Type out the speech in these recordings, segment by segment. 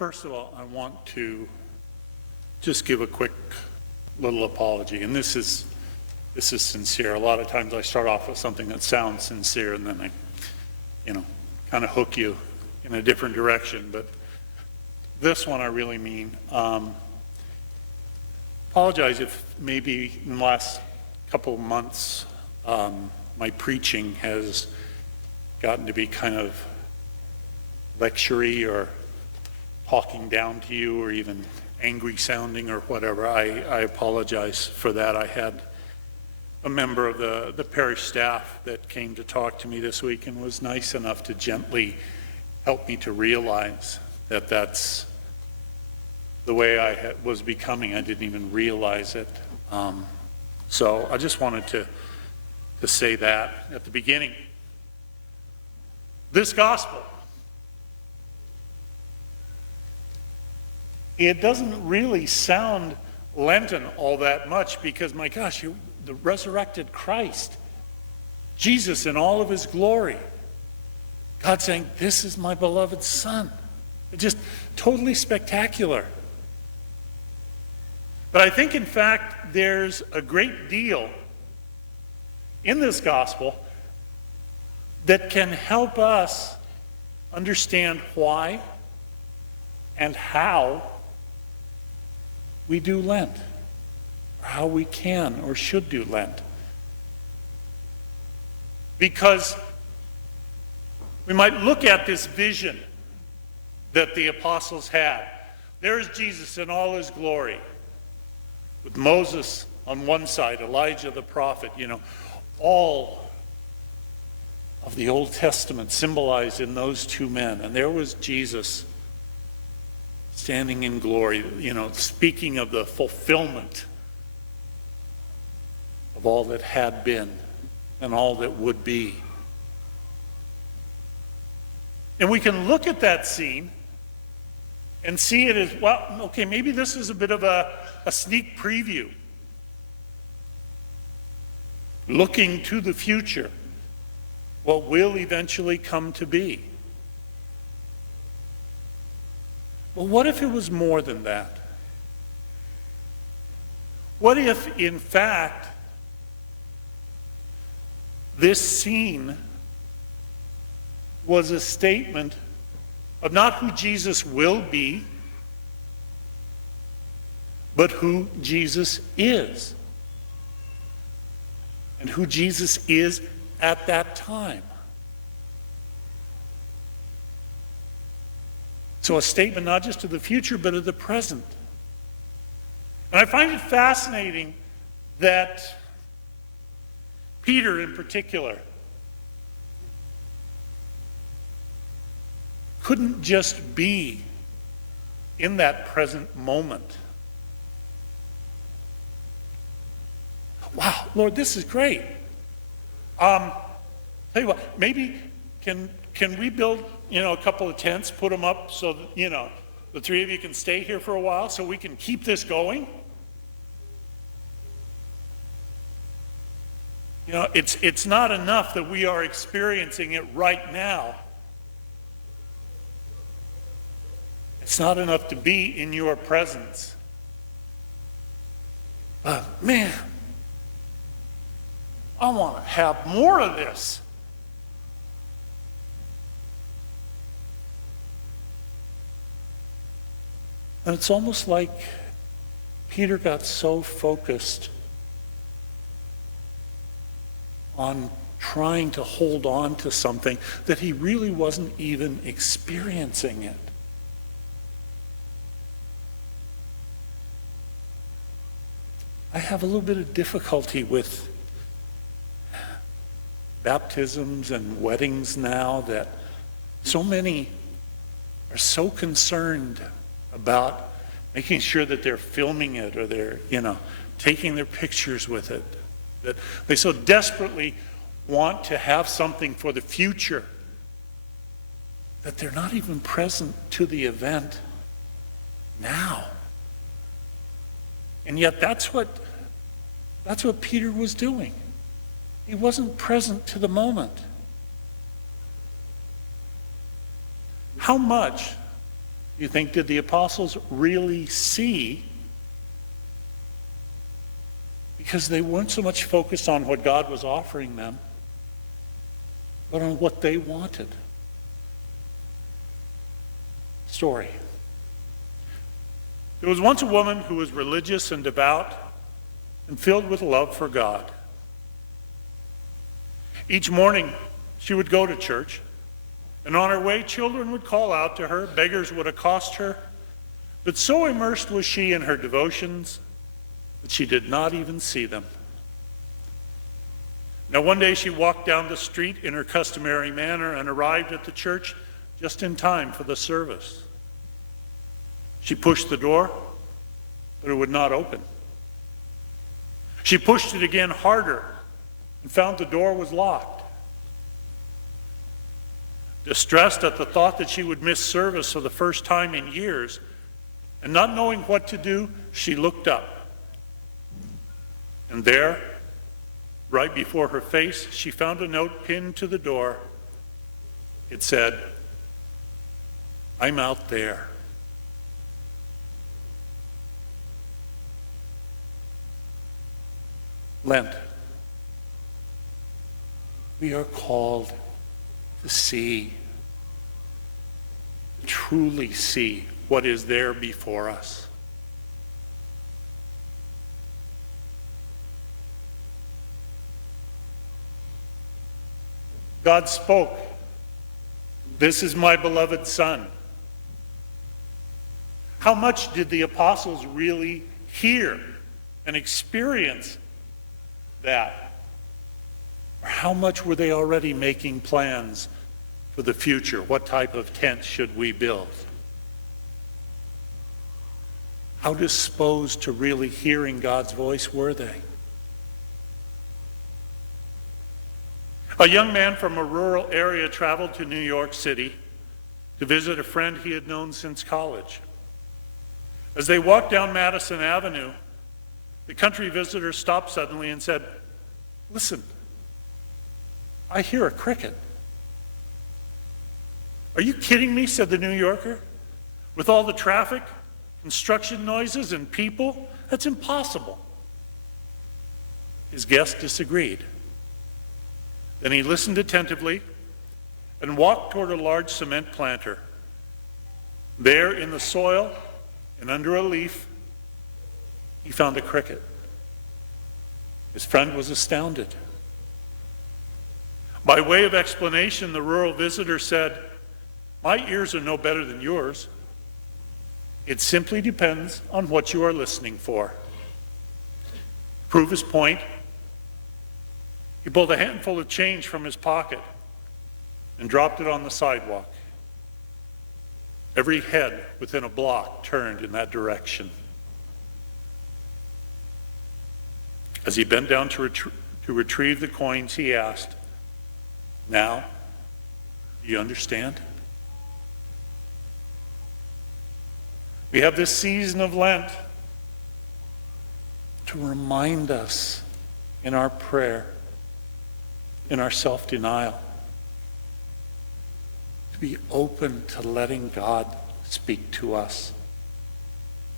First of all, I want to just give a quick little apology, and this is sincere. A lot of times I start off with something that sounds sincere, and then I, kind of hook you in a different direction. But this one I really mean. Apologize if maybe in the last couple of months my preaching has gotten to be kind of lectury or talking down to you or even angry sounding or whatever. I apologize for that. I had a member of the parish staff that came to talk to me this week and was nice enough to gently help me to realize that that's the way I was becoming. I didn't even realize it. So I just wanted to say that at the beginning. This gospel, it doesn't really sound Lenten all that much because, my gosh, the resurrected Christ, Jesus in all of his glory, God saying, "This is my beloved Son." It's just totally spectacular. But I think, in fact, there's a great deal in this gospel that can help us understand why and how we do Lent, or how we can or should do Lent. Because we might look at this vision that the apostles had. There is Jesus in all his glory, with Moses on one side, Elijah the prophet, all of the Old Testament symbolized in those two men. And there was Jesus standing in glory, speaking of the fulfillment of all that had been and all that would be. And we can look at that scene and see it as, well, okay, maybe this is a bit of a sneak preview, looking to the future, what will eventually come to be. But what if it was more than that? What if, in fact, this scene was a statement of not who Jesus will be, but who Jesus is, and who Jesus is at that time? So a statement not just of the future, but of the present. And I find it fascinating that Peter in particular couldn't just be in that present moment. Wow, Lord, this is great. Tell you what, maybe can we build a couple of tents, put them up so that, the three of you can stay here for a while so we can keep this going? It's not enough that we are experiencing it right now. It's not enough to be in your presence. But man, I want to have more of this. And it's almost like Peter got so focused on trying to hold on to something that he really wasn't even experiencing it. I have a little bit of difficulty with baptisms and weddings now, that so many are so concerned about making sure that they're filming it or they're, taking their pictures with it, that they so desperately want to have something for the future that they're not even present to the event now. And yet that's what Peter was doing. He wasn't present to the moment. How much You think, did the apostles really see? Because they weren't so much focused on what God was offering them, but on what they wanted. Story. There was once a woman who was religious and devout and filled with love for God. Each morning, she would go to church, and on her way, children would call out to her, beggars would accost her, but so immersed was she in her devotions that she did not even see them. Now, one day she walked down the street in her customary manner and arrived at the church just in time for the service. She pushed the door, but it would not open. She pushed it again harder and found the door was locked. Distressed at the thought that she would miss service for the first time in years, and not knowing what to do, she looked up. And there, right before her face, she found a note pinned to the door. It said, "I'm out there." Lent. We are called to see, to truly see what is there before us. God spoke, "This is my beloved Son." How much did the apostles really hear and experience that? Or how much were they already making plans for the future? What type of tent should we build? How disposed to really hearing God's voice were they? A young man from a rural area traveled to New York City to visit a friend he had known since college. As they walked down Madison Avenue, the country visitor stopped suddenly and said, "Listen, I hear a cricket." "Are you kidding me?" said the New Yorker. "With all the traffic, construction noises, and people, that's impossible." His guest disagreed. Then he listened attentively and walked toward a large cement planter. There in the soil and under a leaf, he found a cricket. His friend was astounded. By way of explanation, the rural visitor said, "My ears are no better than yours. It simply depends on what you are listening for." To prove his point, he pulled a handful of change from his pocket and dropped it on the sidewalk. Every head within a block turned in that direction. As he bent down to retrieve the coins, he asked, "Now, do you understand?" We have this season of Lent to remind us in our prayer, in our self-denial, to be open to letting God speak to us,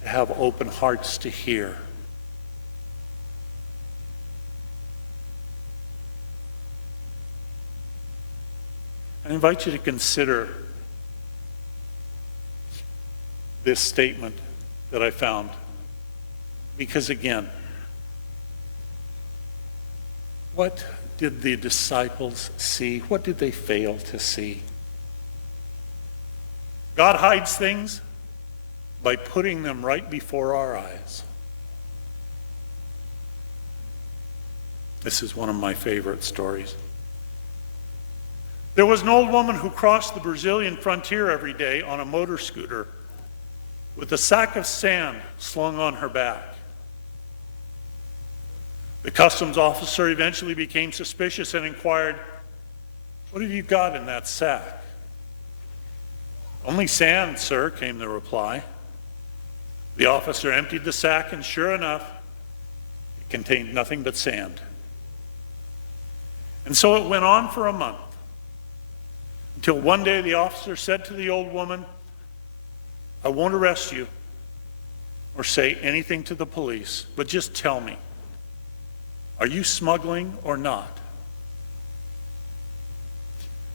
to have open hearts to hear. I invite you to consider this statement that I found, because again, what did the disciples see? What did they fail to see? God hides things by putting them right before our eyes. This is one of my favorite stories. There was an old woman who crossed the Brazilian frontier every day on a motor scooter with a sack of sand slung on her back. The customs officer eventually became suspicious and inquired, "What have you got in that sack?" "Only sand, sir," came the reply. The officer emptied the sack, and sure enough, it contained nothing but sand. And so it went on for a month, until one day the officer said to the old woman, I won't arrest you or say anything to the police, but just tell me, are you smuggling or not?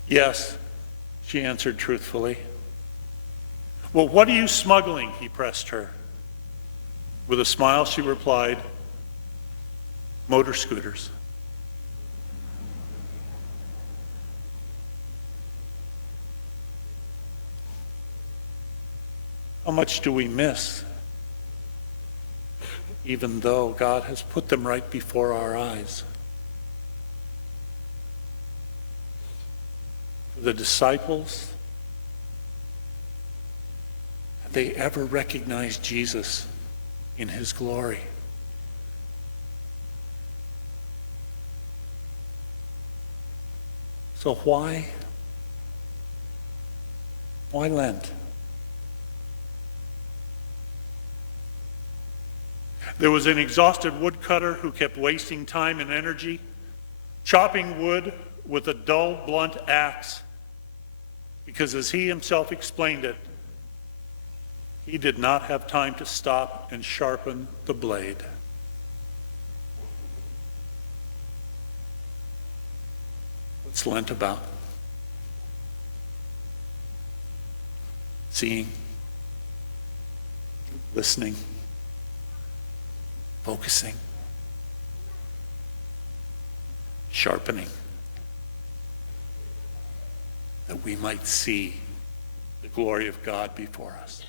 Yes, she answered truthfully. Well, what are you smuggling? He pressed her. With a smile, she replied, motor scooters. How much do we miss, even though God has put them right before our eyes? For the disciples, had they ever recognized Jesus in his glory? So why Lent? There was an exhausted woodcutter who kept wasting time and energy, chopping wood with a dull, blunt axe, because as he himself explained it, he did not have time to stop and sharpen the blade. What's Lent about? Seeing, listening, focusing, sharpening, that we might see the glory of God before us.